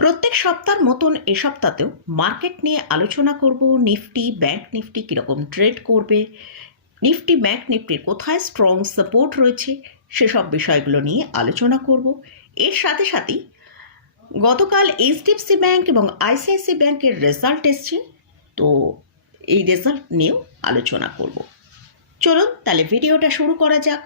প্রত্যেক সপ্তাহের মতন এ সপ্তাহতেও মার্কেট নিয়ে আলোচনা করব। নিফটি ব্যাংক নিফটি কীরকম ট্রেড করবে? নিফটি ব্যাংক নিফটির কোথায় স্ট্রং সাপোর্ট রয়েছে? সেসব বিষয়গুলো নিয়ে আলোচনা করব। এর সাথে সাথেই গতকাল এইচডিএফসি ব্যাংক এবং আইসিআইসি ব্যাংকের রেজাল্ট এসছে। তো এই রেজাল্ট নিয়েও আলোচনা করব। চলুন তাহলে ভিডিওটা শুরু করা যাক।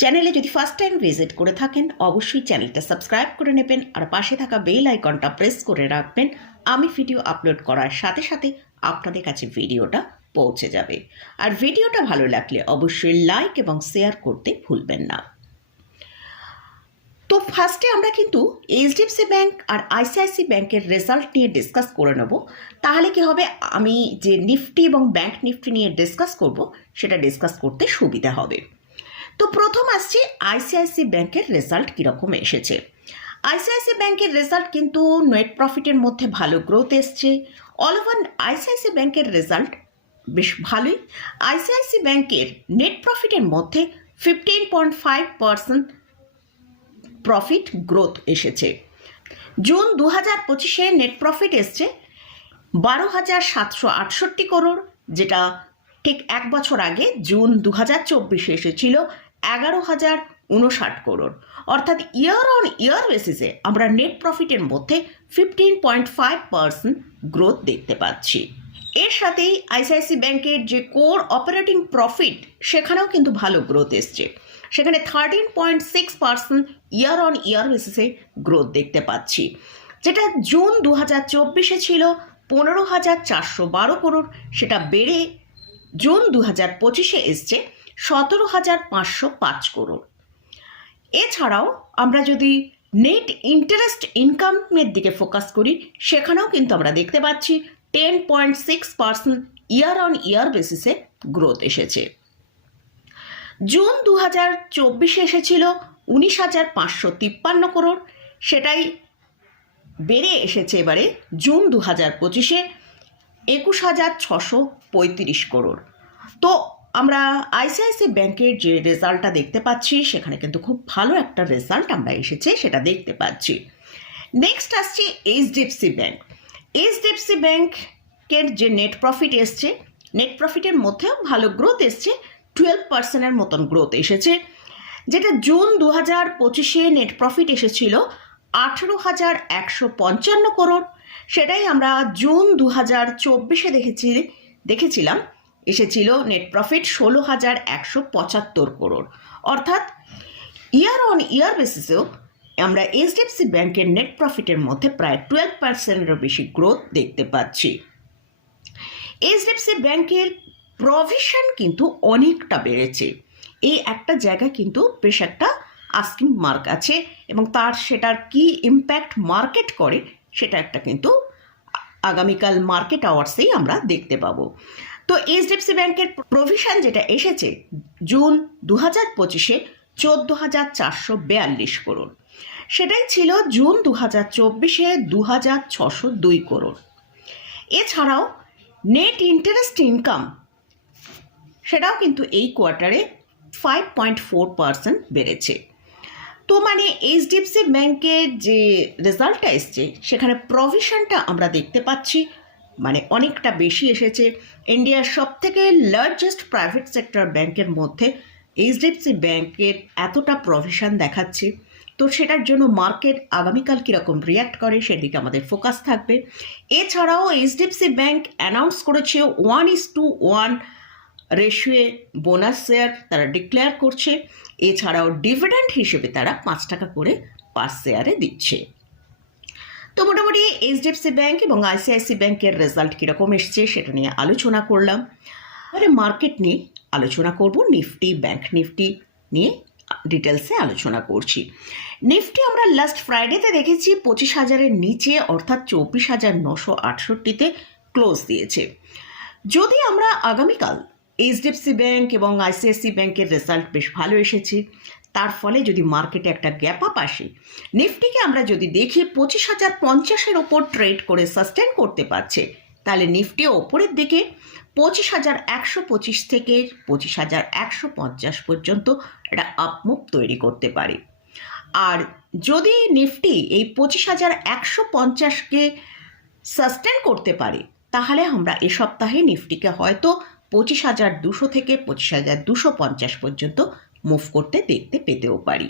চ্যানেলে যদি ফার্স্ট টাইম ভিজিট করে থাকেন, অবশ্যই চ্যানেলটা সাবস্ক্রাইব করে নেবেন আর পাশে থাকা বেল আইকনটা প্রেস করে রাখবেন। আমি ভিডিও আপলোড করার সাথে সাথে আপনাদের কাছে ভিডিওটা পৌঁছে যাবে। আর ভিডিওটা ভালো লাগলে অবশ্যই লাইক এবং শেয়ার করতে ভুলবেন না। তো ফার্স্টে আমরা কিন্তু এইচডিএফসি ব্যাংক আর আইসিআইসি ব্যাংকের রেজাল্ট নিয়ে ডিসকাস করে নেব। তাহলে কি হবে? আমি যে নিফটি এবং ব্যাংক নিফটি নিয়ে ডিসকাস করব, সেটা ডিসকাস করতে সুবিধা হবে। আসছে আইসিআইসি ব্যাংকের রেজাল্ট কীরকম এসেছে? আইসিআইসি ব্যাংকের রেজাল্ট কিন্তু নেট প্রফিটের মধ্যে ভালো গ্রোথ এসছে। অল ওভার আইসিআইসি ব্যাংকের রেজাল্ট বেশ ভালোই। আইসিআইসি ব্যাংকের নেট প্রফিটের মধ্যে fifteen point five percent profit growth এসেছে। জুন দু হাজার পঁচিশে নেট প্রফিট এসছে বারো হাজার সাতশো আটষট্টি করোড়, যেটা ঠিক এক বছর আগে জুন দু হাজার চব্বিশে এসেছিল এগারো হাজার উনষাট করোড়। অর্থাৎ ইয়ার অন ইয়ার বেসিসে আমরা নেট প্রফিটের মধ্যে fifteen point five percent growth দেখতে পাচ্ছি। এর সাথেই আইসিআইসি ব্যাংকের যে কোর অপারেটিং প্রফিট সেখানেও কিন্তু ভালো গ্রোথ এসছে। সেখানে thirteen point six percent year on year বেসিসে গ্রোথ দেখতে পাচ্ছি। যেটা জুন দু হাজার চব্বিশে ছিল পনেরো হাজার চারশো বারো করোড়। সেটা বেড়ে জুন দু হাজার পঁচিশে এসছে সতেরো হাজার পাঁচশো পাঁচ করোড় এছাড়াও আমরা যদি নেট ইন্টারেস্ট ইনকামের দিকে ফোকাস করি, সেখানেও কিন্তু আমরা দেখতে পাচ্ছি ten point six percent year on year বেসিসে গ্রোথ এসেছে। জুন দু হাজার চব্বিশে এসেছিল উনিশ হাজার পাঁচশো তিপ্পান্ন করোড় সেটাই বেড়ে এসেছে এবারে জুন দু হাজার পঁচিশে একুশ হাজার ছশো পঁয়ত্রিশ করোড় তো আমরা আইসিআইসি ব্যাংকের যে রেজাল্টটা দেখতে পাচ্ছি, সেখানে কিন্তু খুব ভালো একটা রেজাল্ট আমরা এসেছে, সেটা দেখতে পাচ্ছি। নেক্সট আসছে এইচডিএফসি ব্যাংক। এইচডিএফসি ব্যাংকের যে নেট প্রফিট এসছে নেট প্রফিটের মধ্যেও ভালো গ্রোথ এসছে টুয়েলভ পার্সেন্টের মতন গ্রোথ এসেছে। যেটা জুন দু হাজার পঁচিশে নেট প্রফিট এসেছিল আঠেরো হাজার একশো পঞ্চান্ন করোড়। সেটাই আমরা জুন দু হাজার চব্বিশে দেখেছি, দেখেছিলাম। এসেছিল নেট প্রফিট ষোলো হাজার একশো পঁচাত্তর করোড় অর্থাৎ ইয়ার অন ইয়ার বেসিসেও আমরা এইচডিএফসি ব্যাংকের নেট প্রফিটের মধ্যে প্রায় টুয়েলভ পার্সেন্টেরও বেশি গ্রোথ দেখতে পাচ্ছি। এইচডিএফসি ব্যাংকের প্রভিশন কিন্তু অনেকটা বেড়েছে। এই একটা জায়গা কিন্তু বেশ একটা আস্কিং মার্ক আছে এবং তার সেটার কি ইম্প্যাক্ট মার্কেট করে সেটা একটা কিন্তু আগামীকাল মার্কেট আওয়ার্সেই আমরা দেখতে পাবো। তো এইচডিএফসি ব্যাংকের প্রভিশন যেটা এসেছে জুন দু হাজার পঁচিশে চোদ্দ হাজার চারশো বেয়াল্লিশ করোড় সেটাই ছিল জুন দু হাজার চব্বিশে দু হাজার ছশো দুই করোড় এছাড়াও নেট ইন্টারেস্ট ইনকাম সেটাও কিন্তু এই কোয়ার্টারে ফাইভ পয়েন্ট ফোর পার্সেন্ট বেড়েছে। তো মানে এইচডিএফসি ব্যাংকের যে রেজাল্টটা এসছে, সেখানে প্রভিশনটা আমরা দেখতে পাচ্ছি মানে অনেকটা বেশি এসেছে। ইন্ডিয়ার সব থেকে লার্জেস্ট প্রাইভেট সেক্টর ব্যাংকের মধ্যে এইচডিএফসি ব্যাংকের এতটা প্রভিশন দেখাচ্ছে। তো সেটার জন্য মার্কেট আগামীকাল কীরকম রিয়্যাক্ট করে সেদিকে আমাদের ফোকাস থাকবে। এছাড়াও এইচডিএফসি ব্যাংক অ্যানাউন্স করেছে ওয়ান ইস টু ওয়ান রেশিওয়ে বোনাস শেয়ার তারা ডিক্লেয়ার করছে। এছাড়াও ডিভিডেন্ড হিসেবে তারা পাঁচ টাকা করে পার শেয়ারে দিচ্ছে। তো মোটামুটি এইচডিএফসি ব্যাংক এবং আইসিআইসি ব্যাংকের রেজাল্ট কীরকম এসছে সেটা নিয়ে আলোচনা করলাম। এবারে মার্কেট নিয়ে আলোচনা করব, নিফটি, ব্যাংক নিফটি নিয়ে ডিটেলসে আলোচনা করছি। নিফটি আমরা লাস্ট ফ্রাইডেতে দেখেছি পঁচিশ হাজারের নিচে অর্থাৎ চব্বিশ হাজার নশো আটষট্টিতে ক্লোজ দিয়েছে। যদি আমরা আগামীকাল এইচডিএফসি ব্যাংক এবং আইসিআইসি ব্যাংকের রেজাল্ট বেশ ভালো এসেছে তার ফলে যদি মার্কেটে একটা গ্যাপ আপ আসে নিফটিকে আমরা যদি দেখি পঁচিশ হাজার পঞ্চাশের ওপর ট্রেড করে সাস্টেন করতে পারছে, তাহলে নিফটি ওপরের দিকে পঁচিশ হাজার একশো পঁচিশ থেকে পঁচিশ হাজার একশো পঞ্চাশ পর্যন্ত একটা আপমুভ তৈরি করতে পারে। আর যদি নিফটি এই পঁচিশ হাজার একশো পঞ্চাশকে সাস্টেন করতে পারে, তাহলে আমরা এ সপ্তাহে নিফটিকে হয়তো পঁচিশ হাজার দুশো থেকে পঁচিশ হাজার দুশো পঞ্চাশ পর্যন্ত মুভ করতে দেখতে পেতেও পারি।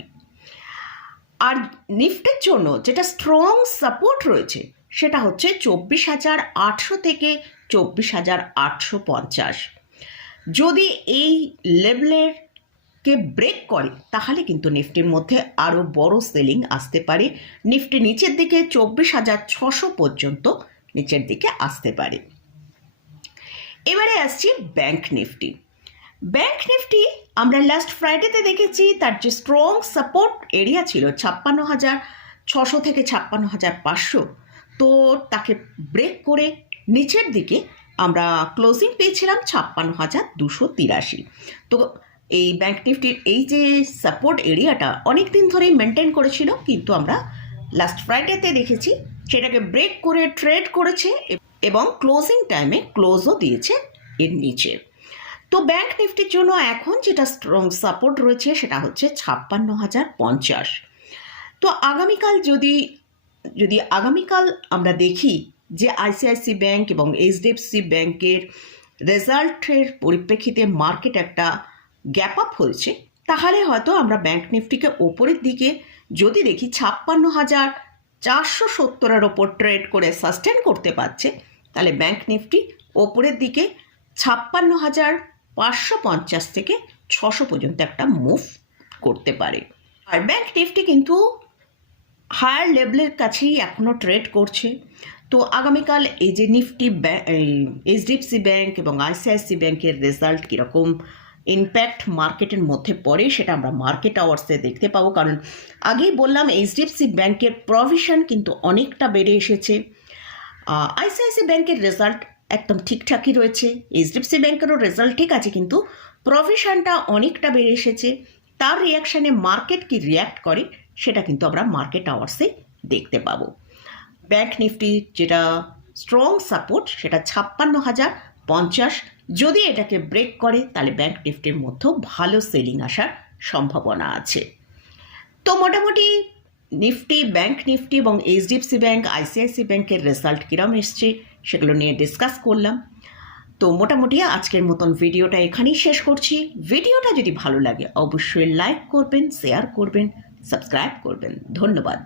আর নিফটির জন্য যেটা স্ট্রং সাপোর্ট রয়েছে, সেটা হচ্ছে চব্বিশ হাজার আটশো থেকে চব্বিশ হাজার আটশো পঞ্চাশ। যদি এই লেভেলের কে ব্রেক করে, তাহলে কিন্তু নিফটির মধ্যে আরও বড় সেলিং আসতে পারে। নিফটি নিচের দিকে চব্বিশ হাজার ছশো পর্যন্ত নিচের দিকে আসতে পারে। এবারে আসছি ব্যাংক নিফটি। ব্যাংক নিফটি আমরা লাস্ট ফ্রাইডেতে দেখেছি, তার যে স্ট্রং সাপোর্ট এরিয়া ছিল ছাপ্পান্ন হাজার ছশো থেকে ছাপ্পান্ন হাজার পাঁচশো। তো তাকে ব্রেক করে নিচের দিকে আমরা ক্লোজিং পেয়েছিলাম ছাপ্পান্ন হাজার দুশো তিরাশি। তো এই ব্যাংক নিফটির এই যে সাপোর্ট এরিয়াটা অনেক দিন ধরেই মেনটেন করেছিল, কিন্তু আমরা লাস্ট ফ্রাইডেতে দেখেছি, সেটাকে ব্রেক করে ট্রেড করেছে, এবং ক্লোজিং টাইমে ক্লোজও দিয়েছে এর নিচে। তো ব্যাংক নিফটির জন্য এখন যেটা স্ট্রং সাপোর্ট রয়েছে সেটা হচ্ছে ছাপ্পান্ন হাজার পঞ্চাশ। তো আগামীকাল যদি যদি আগামীকাল আমরা দেখি যে আইসিআইসি ব্যাংক এবং এইচডিএফসি ব্যাংকের রেজাল্টের পরিপ্রেক্ষিতে মার্কেট একটা গ্যাপ আপ হয়েছে, তাহলে হয়তো আমরা ব্যাংক নিফটিকে ওপরের দিকে যদি দেখি ছাপ্পান্ন হাজার চারশো সত্তরের ওপর ট্রেড করে সাস্টেন করতে পারছে, তাহলে ব্যাংক নিফটি ওপরের দিকে ছাপ্পান্ন হাজার পাঁচশো পঞ্চাশ থেকে ছশো পর্যন্ত একটা মুভ করতে পারে। আর ব্যাংক নিফটি কিন্তু হায়ার লেভেলের কাছেই এখনও ট্রেড করছে। তো আগামীকাল এই যে নিফটি এইচডিএফসি ব্যাংক এবং আইসিআইসি ব্যাংকের রেজাল্ট কীরকম ইম্প্যাক্ট মার্কেটের মধ্যে পড়ে সেটা আমরা মার্কেট আওয়ার্সে দেখতে পাবো। কারণ আগেই বললাম এইচডিএফসি ব্যাংকের প্রভিশন কিন্তু অনেকটা বেড়ে এসেছে। আইসিআইসি ব্যাংকের রেজাল্ট একদম ঠিকঠাকই রয়েছে। এইচডিএফসি ব্যাংকেরও রেজাল্ট ঠিক আছে কিন্তু প্রভিশনটা অনেকটা বেড়ে এসেছে। তার রিয়াকশানে মার্কেট কি রিয়্যাক্ট করে সেটা কিন্তু আমরা মার্কেট আওয়ার্সে দেখতে পাবো। ব্যাংক নিফটি যেটা স্ট্রং সাপোর্ট সেটা ছাপ্পান্ন হাজার পঞ্চাশ। যদি এটাকে ব্রেক করে তাহলে ব্যাংক নিফটির মধ্যেও ভালো সেলিং আসার সম্ভাবনা আছে। তো মোটামুটি নিফটি ব্যাংক নিফটি এবং এইচডিএফসি ব্যাংক আইসিআইসি ব্যাংকের রেজাল্ট কীরম এসছে? সেগুলো নিয়ে ডিসকাস করলাম। তো মোটামুটি আজকের মতন ভিডিওটা এখানেই শেষ করছি। ভিডিওটা যদি ভালো লাগে, অবশ্যই লাইক করবেন শেয়ার করবেন সাবস্ক্রাইব করবেন। ধন্যবাদ।